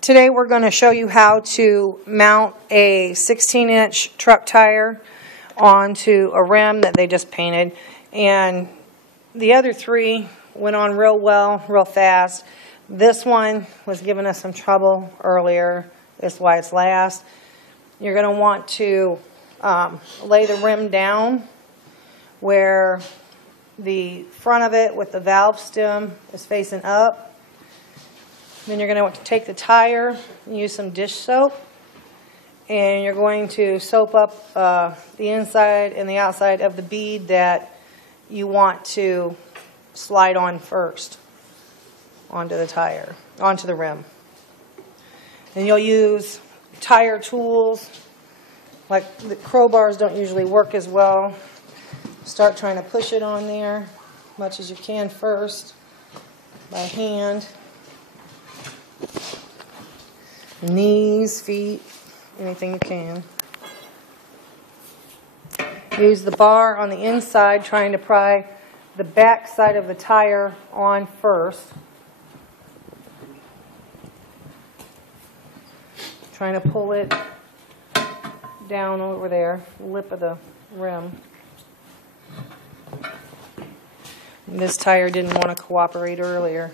Today we're going to show you how to mount a 16-inch truck tire onto a rim that they just painted. And the other three went on real well, real fast. This one was giving us some trouble earlier. That's why it's last. You're going to want to lay the rim down where the front of it with the valve stem is facing up. Then you're going to want to take the tire and use some dish soap, and you're going to soap up the inside and the outside of the bead that you want to slide on first onto the tire, onto the rim. And you'll use tire tools, like the crowbars don't usually work as well. Start trying to push it on there as much as you can first by hand. Knees, feet, anything you can. Use the bar on the inside, trying to pry the back side of the tire on first. Trying to pull it down over there, lip of the rim. And this tire didn't want to cooperate earlier.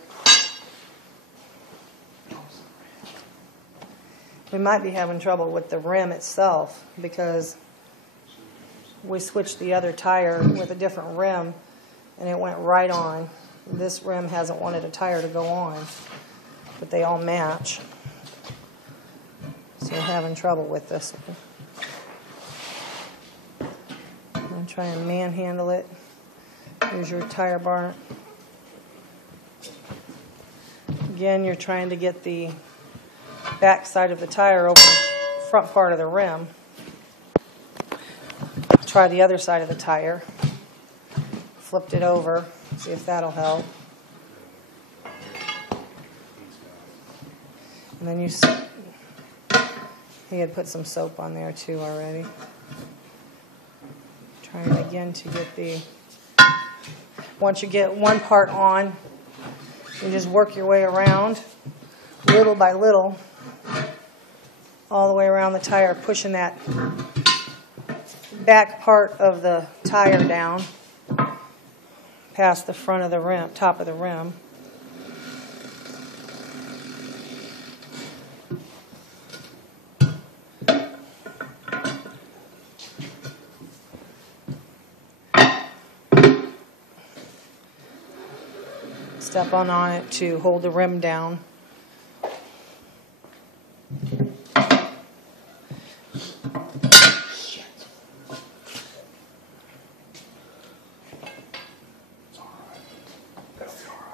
We might be having trouble with the rim itself because we switched the other tire with a different rim and it went right on. This rim hasn't wanted a tire to go on, but they all match. So we're having trouble with this one. I'm going to try and manhandle it. Here's your tire bar. Again, you're trying to get the back side of the tire over the front part of the rim. Try the other side of the tire. Flipped it over. See if that'll help. And then he had put some soap on there too already. Trying again to get once you get one part on, you just work your way around little by little all the way around the tire, pushing that back part of the tire down past the front of the rim, top of the rim. Step on it to hold the rim down.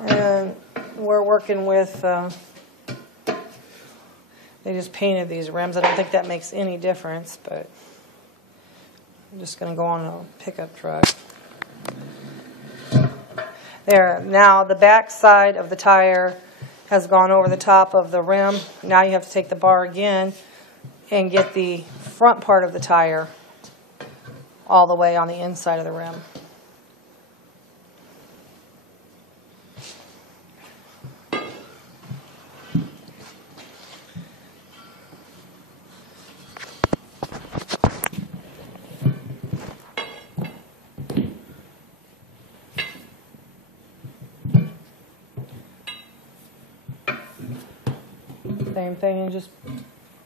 And we're working with, they just painted these rims. I don't think that makes any difference, but I'm just going to go on a pickup truck. There, now the back side of the tire has gone over the top of the rim. Now you have to take the bar again and get the front part of the tire all the way on the inside of the rim. Same thing, and just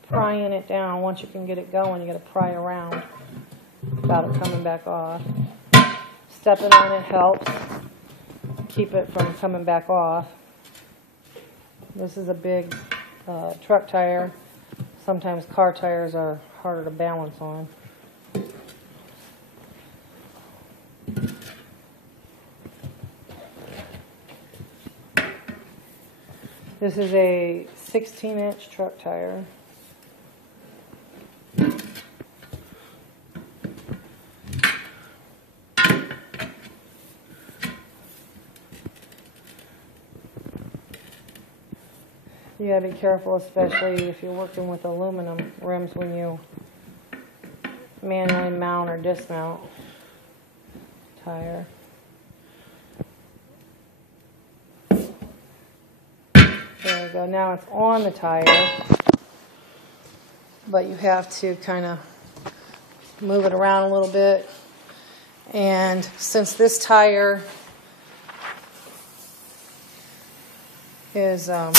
prying it down. Once you can get it going, you got to pry around without it coming back off. Stepping on it helps keep it from coming back off. This is a big truck tire. Sometimes car tires are harder to balance on. This is a 16-inch truck tire. You gotta be careful, especially if you're working with aluminum rims, when you manually mount or dismount tire. There There you go. Now it's on the tire. But you have to kind of move it around a little bit. And since this tire is, you're going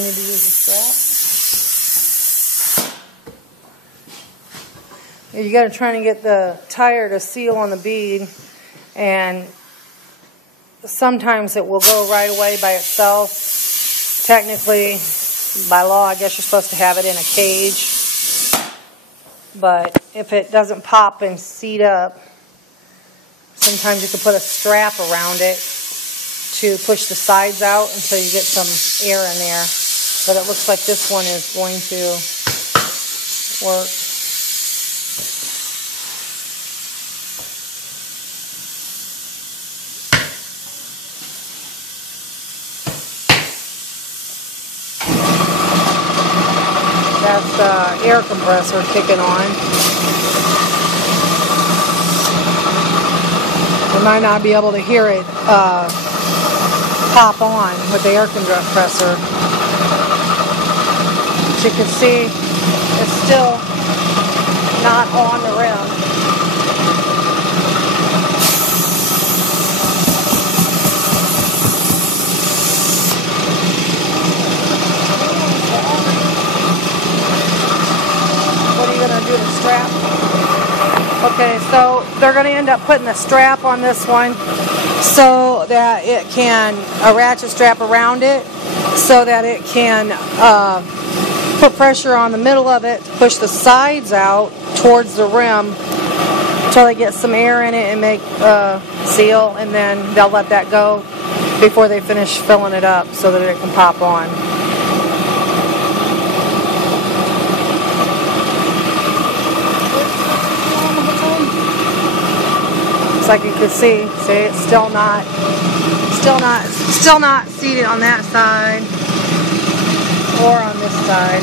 to need to use a strap. You got to try to get the tire to seal on the bead, and sometimes it will go right away by itself. Technically, by law, I guess you're supposed to have it in a cage. But if it doesn't pop and seat up, sometimes you can put a strap around it to push the sides out until you get some air in there. But it looks like this one is going to work. That's the air compressor kicking on. You might not be able to hear it pop on with the air compressor. As you can see, it's still not on the rim. What are you going to do, the strap? Okay, so they're going to end up putting the strap on this one so that it can, a ratchet strap around it, so that it can put pressure on the middle of it to push the sides out towards the rim until they get some air in it and make seal, and then they'll let that go before they finish filling it up so that it can pop on. Like you can see, it's still not seated on that side or on this side.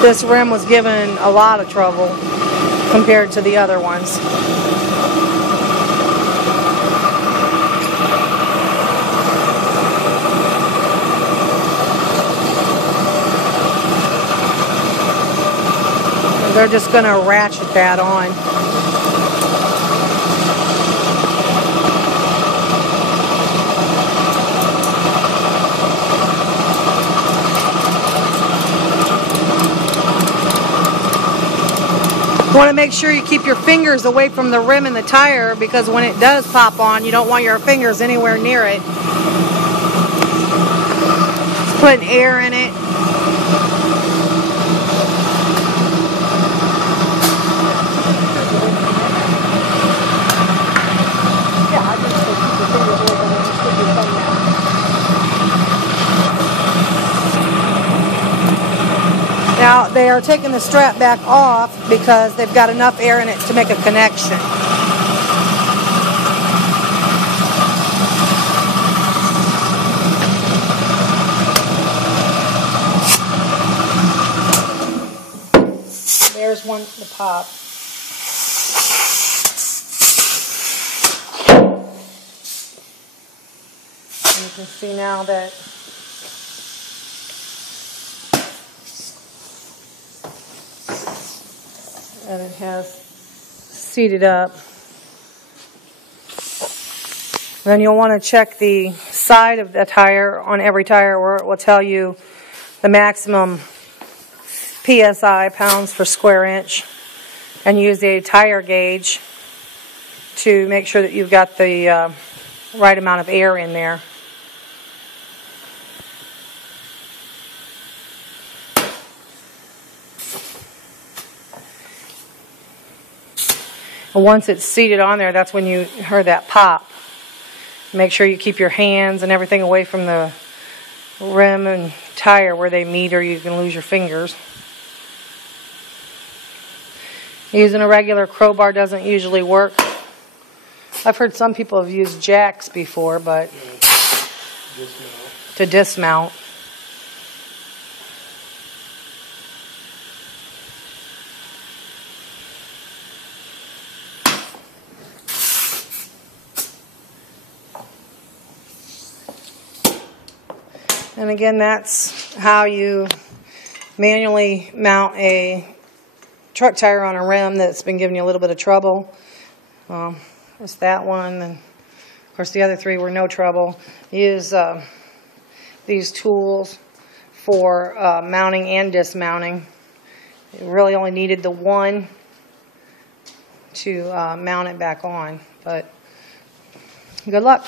This rim was given a lot of trouble compared to the other ones. They're just going to ratchet that on. You want to make sure you keep your fingers away from the rim and the tire, because when it does pop on, you don't want your fingers anywhere near it. It's putting air in it. Now they are taking the strap back off because they've got enough air in it to make a connection. There's one, the pop. And you can see now that it has seated up. Then you'll want to check the side of the tire on every tire, where it will tell you the maximum PSI, pounds per square inch, and use a tire gauge to make sure that you've got the right amount of air in there. And once it's seated on there, that's when you heard that pop. Make sure you keep your hands and everything away from the rim and tire where they meet, or you can lose your fingers. Using a regular crowbar doesn't usually work. I've heard some people have used jacks before, but to dismount. And again, that's how you manually mount a truck tire on a rim that's been giving you a little bit of trouble. There's that one, and of course the other three were no trouble. Use these tools for mounting and dismounting. You really only needed the one to mount it back on, but good luck.